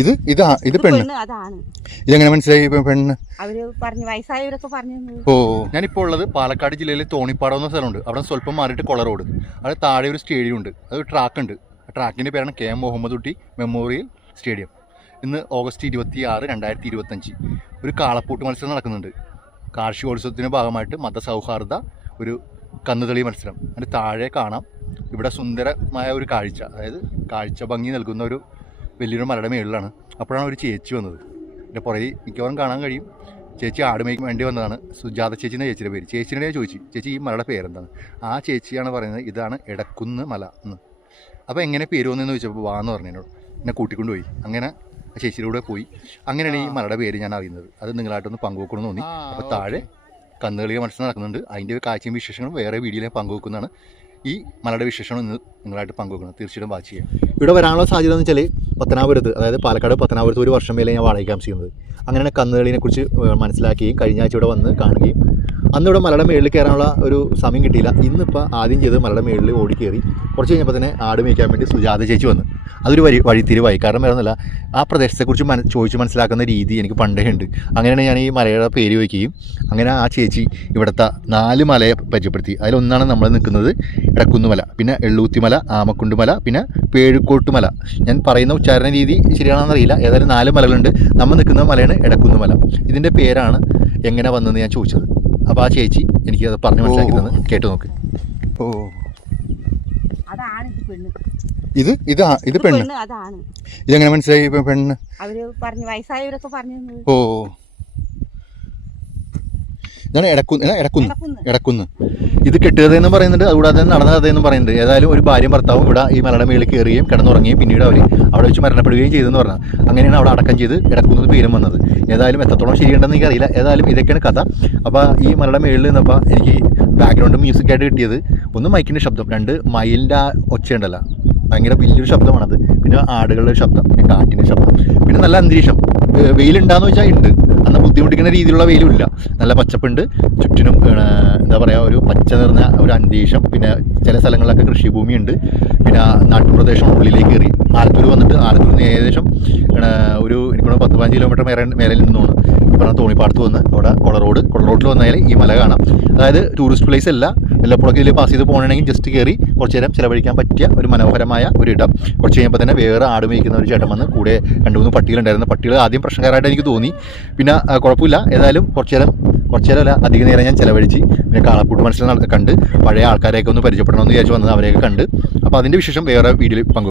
ഇത് പെണ്ണ്. ഇതെങ്ങനെ മനസ്സിലായി പെണ്ണ്? ഓ, ഞാനിപ്പോൾ ഉള്ളത് പാലക്കാട് ജില്ലയിലെ തോണിപ്പാടം എന്ന സ്ഥലമുണ്ട്. അവിടെ സ്വല്പം മാറിയിട്ട് കൊള റോഡ്. അവിടെ താഴെ ഒരു സ്റ്റേഡിയം ഉണ്ട്, അത് ട്രാക്ക് ഉണ്ട്. ആ ട്രാക്കിൻ്റെ പേരാണ് KM മുഹമ്മദ് കുട്ടി മെമ്മോറിയൽ സ്റ്റേഡിയം. ഇന്ന് ഓഗസ്റ്റ് 26, 2025 ഒരു കാളപ്പൂട്ട് മത്സരം നടക്കുന്നുണ്ട്. കാർഷികോത്സവത്തിൻ്റെ ഭാഗമായിട്ട് മതസൗഹാർദ്ദ ഒരു കന്നുകളി മത്സരം. അതിന് താഴെ കാണാം ഇവിടെ സുന്ദരമായ ഒരു കാഴ്ച, അതായത് കാഴ്ച ഭംഗി നൽകുന്ന ഒരു വലിയൊരു മലയുടെ മേളിലാണ്. അപ്പോഴാണ് ഒരു ചേച്ചി വന്നത്. എൻ്റെ പുറകെ മിക്കവാറും കാണാൻ കഴിയും. ചേച്ചി ആട് മേയ്ക്കാൻ വേണ്ടി വന്നതാണ്. സുജാത ചേച്ചി എന്ന ചേച്ചിയുടെ പേര്. ചേച്ചിയുടെ ചോദിച്ചു, ചേച്ചി ഈ മലയുടെ പേരെന്താണ്? ആ ചേച്ചിയാണ് പറയുന്നത് ഇതാണ് എടക്കുന്ന് മല എന്ന്. അപ്പോൾ എങ്ങനെ പേര് വന്നതെന്ന് ചോദിച്ചപ്പോൾ വാന്ന് പറഞ്ഞു എന്നോട്. എന്നെ കൂട്ടിക്കൊണ്ടുപോയി. അങ്ങനെ ആ ചേച്ചിയുടെ കൂടെ പോയി. അങ്ങനെയാണ് ഈ മലയുടെ പേര് ഞാൻ അറിയുന്നത്. അത് നിങ്ങളായിട്ടൊന്ന് പങ്കുവെക്കണമെന്ന് തോന്നി. അപ്പോൾ താഴെ കന്നുകളിക മത്സരം നടക്കുന്നുണ്ട്. അതിൻ്റെ കാഴ്ചയും വിശേഷങ്ങളും വേറെ വീഡിയോയിൽ പങ്കുവെക്കുന്നതാണ്. ഈ മലയുടെ വിശേഷമാണ് ഇന്ന് നിങ്ങളായിട്ട് പങ്കുവെക്കുന്നത്. തീർച്ചയായിട്ടും വാച്ച് ചെയ്യാം. ഇവിടെ വരാനുള്ള സാധ്യത എന്ന് വെച്ചാൽ പത്തനാപുരത്ത്, അതായത് പാലക്കാട് പത്തനാപുരത്ത് ഒരു വർഷം മേലെ ഞാൻ വാടകയ്ക്ക് താമസിക്കുന്നത്. അങ്ങനെയാണ് കന്നുകളിനെക്കുറിച്ച് മനസ്സിലാക്കുകയും കഴിഞ്ഞ ആഴ്ച ഇവിടെ വന്ന് കാണുകയും അന്നിവിടെ മലയുടെ മേളിൽ കയറാനുള്ള ഒരു സമയം കിട്ടിയില്ല. ഇന്നിപ്പോൾ ആദ്യം ചെയ്ത് മലയുടെ മേളിൽ ഓടി കയറി. കുറച്ച് കഴിഞ്ഞപ്പോൾ തന്നെ ആട് മേയ്ക്കാൻ വേണ്ടി സുജാത ചേച്ചി വന്ന്. അതൊരു വഴിത്തിരിവായി. കാരണം വേറൊന്നുമില്ല, ആ പ്രദേശത്തെക്കുറിച്ച് ചോദിച്ച് മനസ്സിലാക്കുന്ന രീതി എനിക്ക് പണ്ടേ ഉണ്ട്. അങ്ങനെയാണ് ഞാൻ ഈ മലയുടെ പേര് ചോദിക്കുകയും അങ്ങനെ ആ ചേച്ചി ഇവിടുത്തെ 4 മലയെ പരിചയപ്പെടുത്തി. അതിലൊന്നാണ് നമ്മൾ നിൽക്കുന്നത് എടക്കുന്നുമല, പിന്നെ എള്ളൂത്തിമല, ആമക്കുണ്ടുമല, പിന്നെ പേഴുക്കോട്ടുമല. ഞാൻ പറയുന്ന ഉച്ചാരണ രീതി ശരിയാണെന്നറിയില്ല. ഏതായാലും 4 മലകളുണ്ട്. നമ്മൾ നിൽക്കുന്ന മലയാണ് എടക്കുന്നുമല. ഇതിൻ്റെ പേരാണ് എങ്ങനെ വന്നതെന്ന് ഞാൻ ചോദിച്ചത്. അപ്പോൾ ആ ചേച്ചി എനിക്ക് അത് പറഞ്ഞു മനസ്സിലാക്കി തന്ന് കേട്ടു നോക്ക്. ഓ, ഇത് പെണ്ണ്. ഇതെങ്ങനെ മനസ്സിലായി പെണ്ണ്? ഓ, ഇതാണ് എടക്കുന്ന്. ഇത് കെട്ടുകഥയെന്നും പറയുന്നുണ്ട്, അതുകൂടാതെ നടന്ന കഥയെന്നും പറയുന്നുണ്ട്. ഏതായാലും ഒരു ഭാര്യയും ഭർത്താവും ഇവിടെ ഈ മലയുടെ മേളിൽ കയറുകയും കിടന്നുറങ്ങുകയും പിന്നീട് അവർ അവിടെ വെച്ച് മരണപ്പെടുകയും ചെയ്തെന്ന് പറഞ്ഞാൽ അങ്ങനെയാണ് അവിടെ അടക്കം ചെയ്ത് എടക്കുന്ന് പേരും വന്നത്. ഏതായാലും എത്രത്തോളം ശരിയുണ്ടെന്ന് എനിക്കറിയില്ല. ഏതായാലും ഇതൊക്കെയാണ് കഥ. അപ്പോൾ ഈ മലയുടെ മേളിൽ നിന്നപ്പോൾ എനിക്ക് ബാക്ക്ഗ്രൗണ്ട് മ്യൂസിക്കായിട്ട് കിട്ടിയത് ഒന്ന് മൈക്കിൻ്റെ ശബ്ദം, 2 മയിലിൻ്റെ ആ ഒച്ചയുണ്ടല്ലോ, ഭയങ്കര വലിയൊരു ശബ്ദമാണത്. പിന്നെ ആടുകളുടെ ശബ്ദം, പിന്നെ കാറ്റിൻ്റെ ശബ്ദം, പിന്നെ നല്ല അന്തരീക്ഷം. വെയിലുണ്ടാന്ന് വെച്ചാൽ ഉണ്ട്, അന്ന് ബുദ്ധിമുട്ടിക്കുന്ന രീതിയിലുള്ള വെയിലുമില്ല. നല്ല പച്ചപ്പുണ്ട് ചുറ്റിനും. എന്താ പറയുക, ഒരു പച്ച നിറഞ്ഞ ഒരു അന്തരീക്ഷം. പിന്നെ ചില സ്ഥലങ്ങളിലൊക്കെ കൃഷിഭൂമിയുണ്ട്. പിന്നെ നാട്ടുപ്രദേശം ഉള്ളിലേക്ക് കയറി ആലത്തൂർ വന്നിട്ട് ആലത്തൂരിൽ നിന്ന് ഏകദേശം ഒരു എനിക്കൊന്ന് 10-15 കിലോമീറ്റർ മേലെ നിന്നാണ് ഈ പറഞ്ഞ തോണിപ്പാടത്ത് വന്ന് അവിടെ കൊള റോഡിൽ വന്നാൽ ഈ മല കാണാം. അതായത് ടൂറിസ്റ്റ് പ്ലേസ് അല്ല, വല്ലപ്പോഴൊക്കെ ഇതിൽ പാസ് ചെയ്ത് പോകണമെങ്കിൽ ജസ്റ്റ് കയറി കുറച്ച് നേരം ചിലവഴിക്കാൻ പറ്റിയ ഒരു മനോഹരമായ ഒരു ഇടം. കുറച്ച് കഴിയുമ്പോൾ തന്നെ വേറെ ആട് മേയ്ക്കുന്ന ഒരു ചേട്ടൻ വന്ന് കൂടെ 2-3 പട്ടികളുണ്ടായിരുന്നു. പട്ടികൾ ആദ്യം പ്രശ്നക്കാരായിട്ട് എനിക്ക് തോന്നി, പിന്നെ കുഴപ്പമില്ല. ഏതായാലും കുറച്ച് നേരമല്ല, അധിക നേരം ഞാൻ ചിലവഴിച്ച്. പിന്നെ കാളപ്പൂട്ട് മത്സരം കണ്ട് പഴയ ആൾക്കാരെയൊക്കെ ഒന്ന് പരിചയപ്പെടണമെന്ന് വിചാരിച്ച് വന്നത്, അവരെയൊക്കെ കണ്ട്. അപ്പോൾ അതിൻ്റെ വിശേഷം വേറെ വീഡിയോയിൽ പങ്കു.